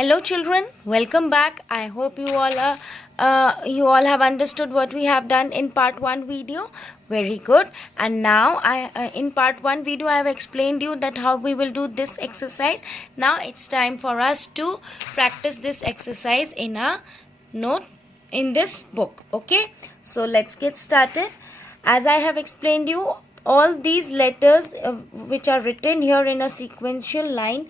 Hello children, welcome back. I hope you all have understood what we have done in part 1 video. Very good. And now in part 1 video I have explained you that how we will do this exercise. Now it's time for us to practice this exercise in a note in this book. Okay? So let's get started. As I have explained you, all these letters which are written here in a sequential line,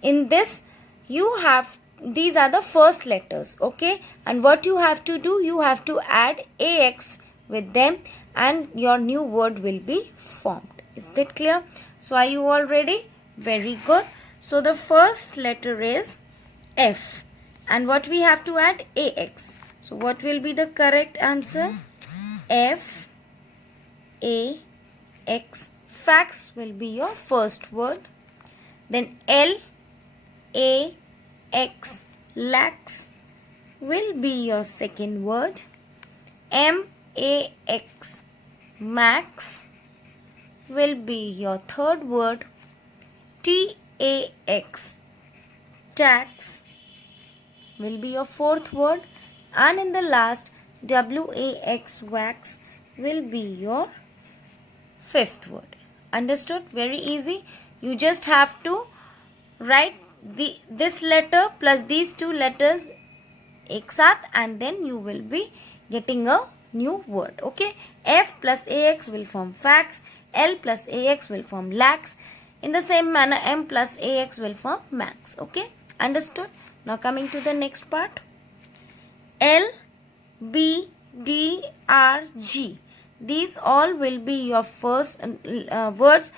in this these are the first letters, okay? And what you have to do, you have to add AX with them and your new word will be formed. Is that clear? So are you all ready? Very good. So the first letter is F and what we have to add? AX. So what will be the correct answer? F A X. Fax will be your first word. Then L A X, lax, will be your second word. M A X, max, will be your third word. T A X, tax, will be your fourth word. And in the last, W A X, wax, will be your fifth word. Understood? Very easy. You just have to write this letter plus these two letters ek saath and then you will be getting a new word. Okay? F plus AX will form fax. L plus AX will form lax. In the same manner, M plus AX will form max. Okay? Understood? Now coming to the next part. L, B, D, R, G. These all will be your first words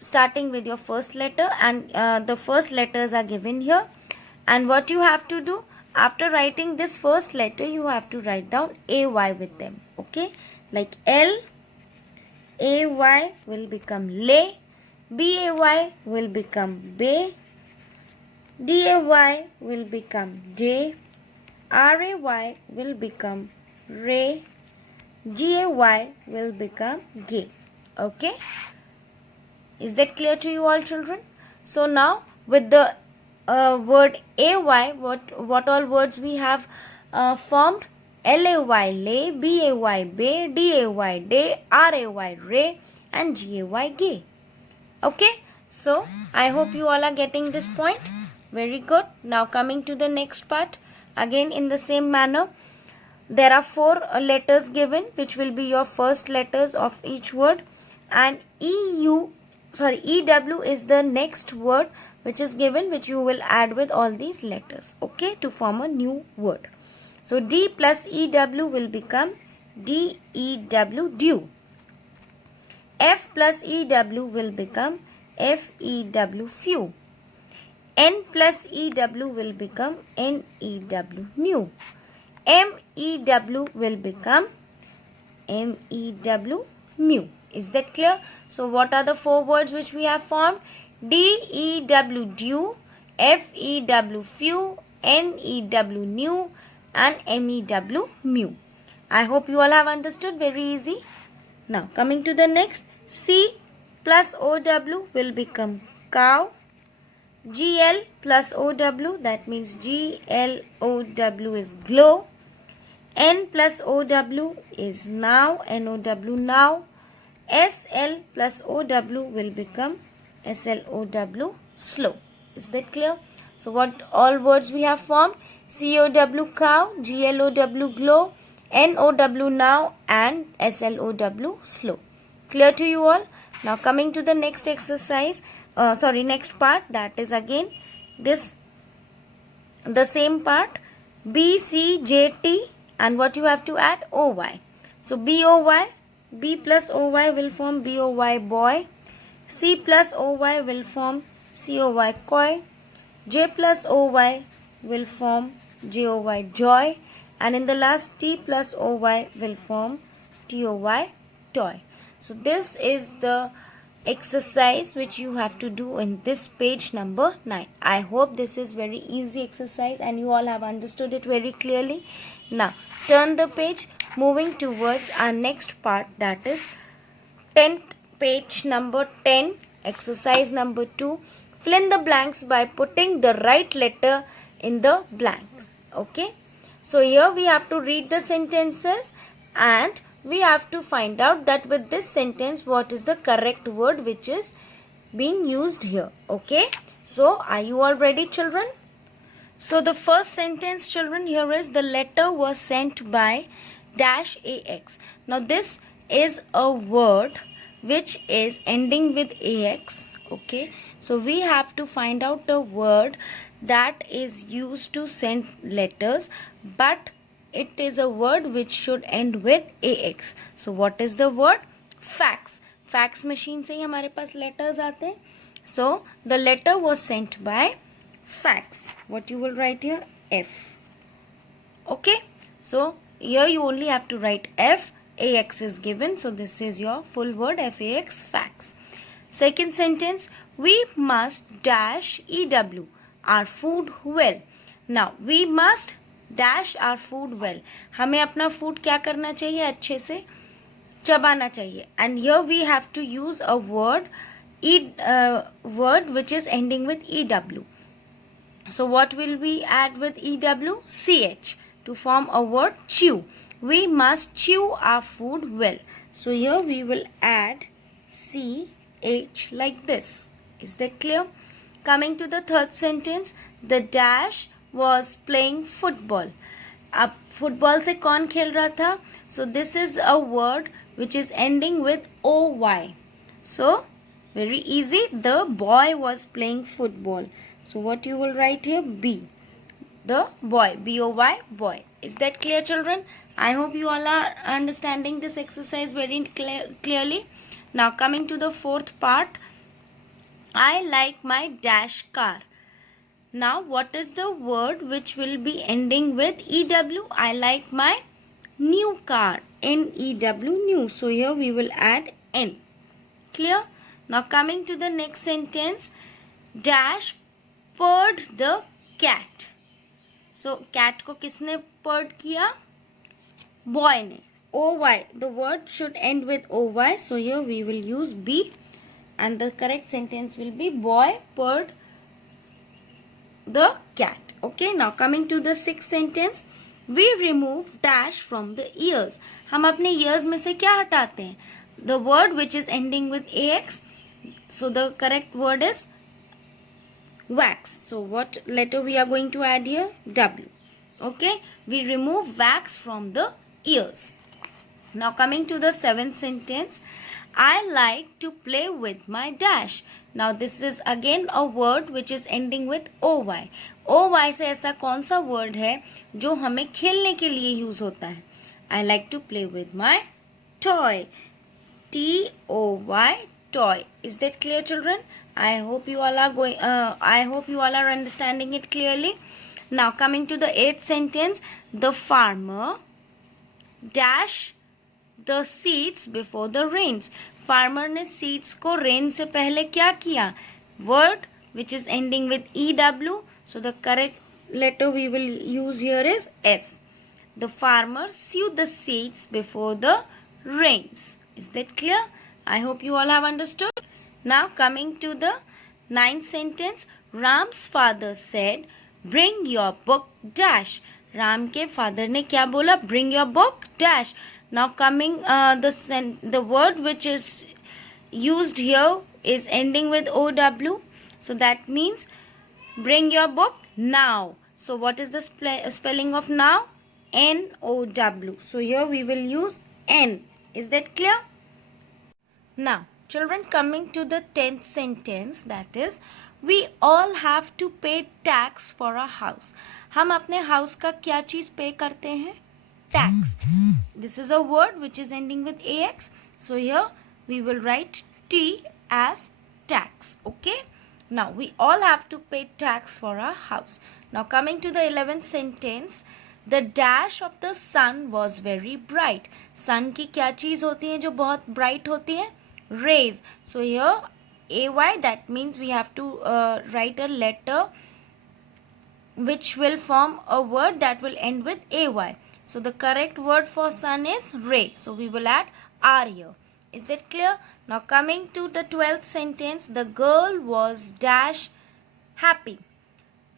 starting with your first letter, and the first letters are given here. And what you have to do, after writing this first letter, you have to write down AY with them. Okay? Like L, AY will become lay, BAY will become bay, DAY will become day, RAY will become ray, GAY will become gay. Okay? Is that clear to you all children? So now with the word AY, what all words we have formed? LAY, lay, BAY, bay, DAY, day, RAY, ray, and GAY, gay. Okay? So I hope you all are getting this point. Very good. Now coming to the next part. Again in the same manner. There are 4 letters given which will be your first letters of each word. And EW is the next word which is given, which you will add with all these letters, okay, to form a new word. So D plus EW will become DEW, dew. F plus EW will become FEW, few. N plus EW will become NEW, new. MEW will become MEW, mew. Is that clear? So what are the 4 words which we have formed? DEW, dew, FEW, few, NEW, new, and MEW, mew. I hope you all have understood. Very easy. Now coming to the next. C plus OW will become cow. GL plus OW, that means GLOW is glow. N plus OW is now, NOW, now. SL plus OW will become SLOW, slow. Is that clear? So what all words we have formed? COW, cow, GLOW, glow, NOW, now, and SLOW, slow. Clear to you all? Now coming to the next exercise, next part, that is again the same part, B, C, J, T, and what you have to add? OY. So BOY, B plus OY will form BOY, boy. C plus OY will form COY, coy. J plus OY will form JOY, joy. And in the last, T plus OY will form TOY, toy. So this is the exercise which you have to do in this page number 9. I hope this is very easy exercise and you all have understood it very clearly. Now turn the page, moving towards our next part, that is 10th page number 10, exercise number 2. Fill in the blanks by putting the right letter in the blanks. Okay, so here we have to read the sentences and we have to find out that with this sentence what is the correct word which is being used here. Okay, so are you all ready, children? So the first sentence, children, here is the letter was sent by dash ax. Now this is a word which is ending with ax. Okay, so we have to find out the word that is used to send letters, but it is a word which should end with ax. So what is the word? Fax. Fax machine से ही हमारे पास letters आते हैं. So the letter was sent by fax. What you will write here? F. Okay, so here you only have to write F. Ax is given, so this is your full word, fax, fax. Second sentence, we must dash ew our food well. Now we must dash our food well. हमें अपना food क्या करना चाहिए? अच्छे से चबाना चाहिए. And here we have to use a word which is ending with ew. So what will we add with ew? Ch to form a word chew. We must chew our food well. So here we will add ch like this. Is that clear? Coming to the third sentence, the dash was playing football. अब football से कौन खेल रहा था? So this is a word which is ending with oy. So very easy. The boy was playing football. So what you will write here? B. The boy. B-O-Y, boy. Is that clear, children? I hope you all are understanding this exercise very clearly. Now coming to the fourth part. I like my dash car. Now what is the word which will be ending with EW? I like my new car. N-E-W, new. So here we will add N. Clear? Now coming to the next sentence. Dash purred the cat. So cat को किसने purred किया? Boy ने. OY. The word should end with OY. So here we will use B. And the correct sentence will be boy purred the cat. Okay. Now coming to the sixth sentence. We remove dash from the ears. हम अपने ears में से क्या हटाते हैं? The word which is ending with AX. So the correct word is wax. So what letter we are going to add here? W. Okay. We remove wax from the ears. Now coming to the seventh sentence. I like to play with my dash. Now this is again a word which is ending with OY. OY से ऐसा कौन सा word है जो हमें खेलने के लिए use होता है? I like to play with my toy. T-O-Y, toy. Is that clear, children? I hope you all are understanding it clearly. Now coming to the eighth sentence, the farmer dash the seeds before the rains. Farmer ने seeds को rain से पहले क्या किया? Word which is ending with EW. So the correct letter we will use here is S. The farmer sowed the seeds before the rains. Is that clear? I hope you all have understood. Now coming to the ninth sentence. Ram's father said, bring your book dash. Ram के father ने क्या बोला? Bring your book dash. Now coming the word which is used here is ending with OW. So that means bring your book now. So what is the spelling of now? N-O-W. So here we will use N. Is that clear? Now children, coming to the 10th sentence, that is we all have to pay tax for a house. हम अपने house का क्या चीज pay करते हैं? Tax. This is a word which is ending with AX. So here we will write T as tax. Okay. Now we all have to pay tax for our house. Now coming to the 11th sentence. The dash of the sun was very bright. Sun की क्या चीज होती है जो बहुत bright होती है? Rays. So here AY, that means we have to write a letter which will form a word that will end with AY. So the correct word for sun is ray. So we will add R here. Is that clear? Now coming to the 12th sentence. The girl was dash happy.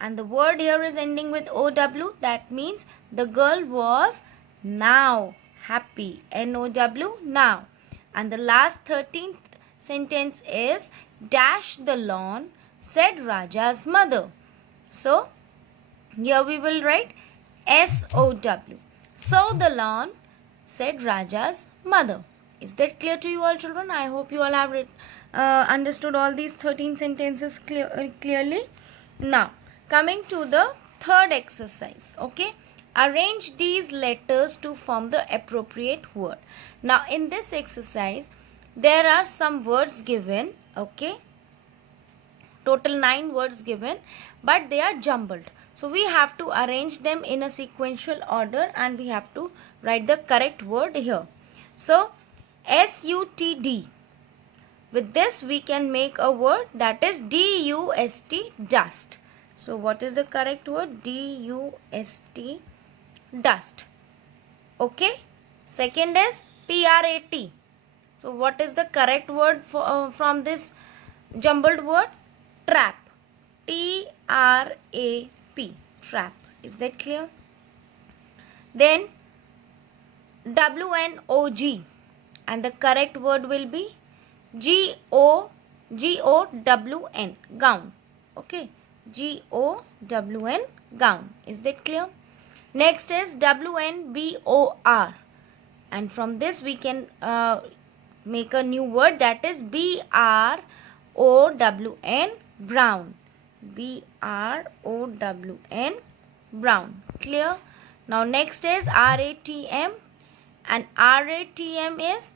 and the word here is ending with OW. That means the girl was now happy. NOW, now. And the last 13th sentence is dash the lawn, said Raja's mother. So here we will write SOW. Sow the lawn, said Raja's mother. Is that clear to you all, children? I hope you all have understood all these 13 sentences clearly. Now, coming to the third exercise. Okay. Arrange these letters to form the appropriate word. Now, in this exercise, there are some words given. Okay. Total 9 words given, but they are jumbled. So we have to arrange them in a sequential order and we have to write the correct word here. So SUTD. With this we can make a word that is DUST, dust. So what is the correct word? DUST, dust. Okay. Second is PRAT. So what is the correct word for, from this jumbled word? Trap. TRAP. Trap. Is that clear? Then WNOG, and the correct word will be GOWN, gown. Okay. GOWN, gown. Is that clear? Next is WNBOR, and from this we can make a new word that is BROWN, brown. BROWN, brown. Clear? Now next is RATM, and RATM is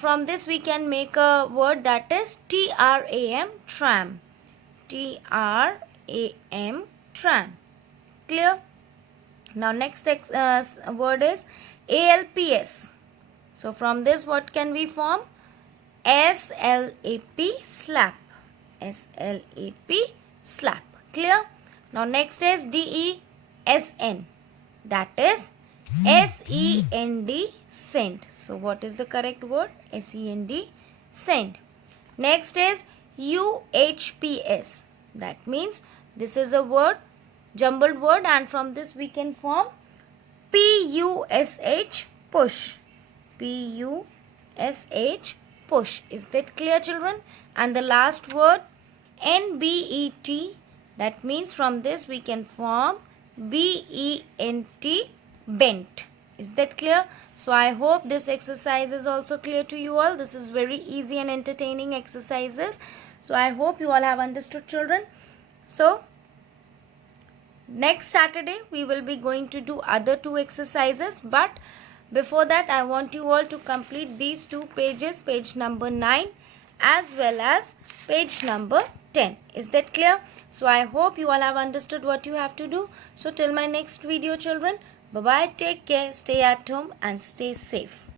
from this we can make a word that is TRAM, tram. TRAM, tram. Clear? Now next word is ALPS. So from this what can we form? SLAP, slap. SLAP, slap. Clear? Now next is DESN, that is SEND, send. So what is the correct word? SEND, send. Next is UHPS, that means this is a word, jumbled word, and from this we can form PUSH, push. PUSH, push. Is that clear, children? And the last word NBET, that means from this we can form BENT, bent. Is that clear? So I hope this exercise is also clear to you all. This is very easy and entertaining exercises. So I hope you all have understood, children. So next Saturday we will be going to do other 2 exercises, but before that I want you all to complete these 2 pages, page number 9 as well as page number 10. Is that clear? So I hope you all have understood what you have to do. So till my next video, children, bye bye, take care, stay at home and stay safe.